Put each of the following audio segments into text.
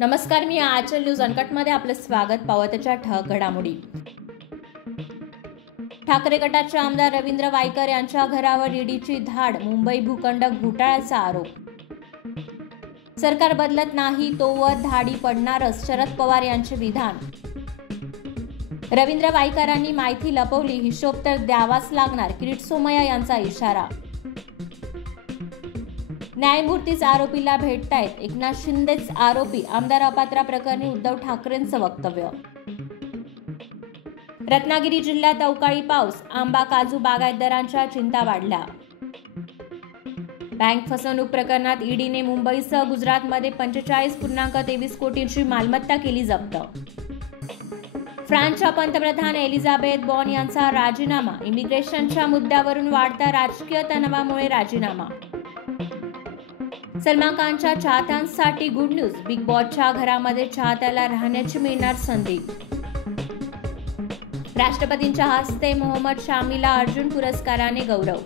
नमस्कार, मी आचल न्यूज अनकटमध्ये आपलं स्वागत. पावत्याच्या ठळक घडामोडी. ठाकरे गटाचे आमदार रवींद्र वायकर यांच्या घरावर ईडीची धाड. मुंबई भूखंड घोटाळ्याचा आरोप. सरकार बदलत नाही तोवर धाडी पडणारच, शरद पवार यांचे विधान. रवींद्र वायकरांनी माहिती लपवली, हिशोब तर द्यावाच लागणार, किरीट सोमय्या यांचा इशारा. न्यायमूर्तीच आरोपीला भेटतायत, एकनाथ शिंदेच आरोपी. आमदार अपात्र प्रकरणी उद्धव ठाकरेंचं वक्तव्य. रत्नागिरी जिल्ह्यात अवकाळी पाऊस, आंबा काजू बागायतदारांच्या चिंता वाढल्या. बँक फसवणूक प्रकरणात ईडीने मुंबईसह गुजरातमध्ये 45.23 कोटींची मालमत्ता केली जप्त. फ्रान्सच्या पंतप्रधान एलिझाबेथ बॉर्न यांचा राजीनामा. इमिग्रेशनच्या मुद्द्यावरून वाढत्या राजकीय तणावामुळे राजीनामा. सलमान खानच्या चाहत्यांसाठी गुड न्यूज. बिग बॉसच्या घरामध्ये चाहत्याला राहण्याची मिळणार संधी. राष्ट्रपतींच्या हस्ते मोहम्मद शामीला अर्जुन पुरस्काराने गौरव.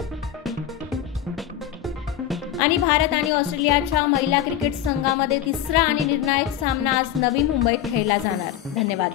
आणि भारत आणि ऑस्ट्रेलियाच्या महिला क्रिकेट संघामध्ये तिसरा आणि निर्णायक सामना आज नवी मुंबईत खेळला जाणार. धन्यवाद.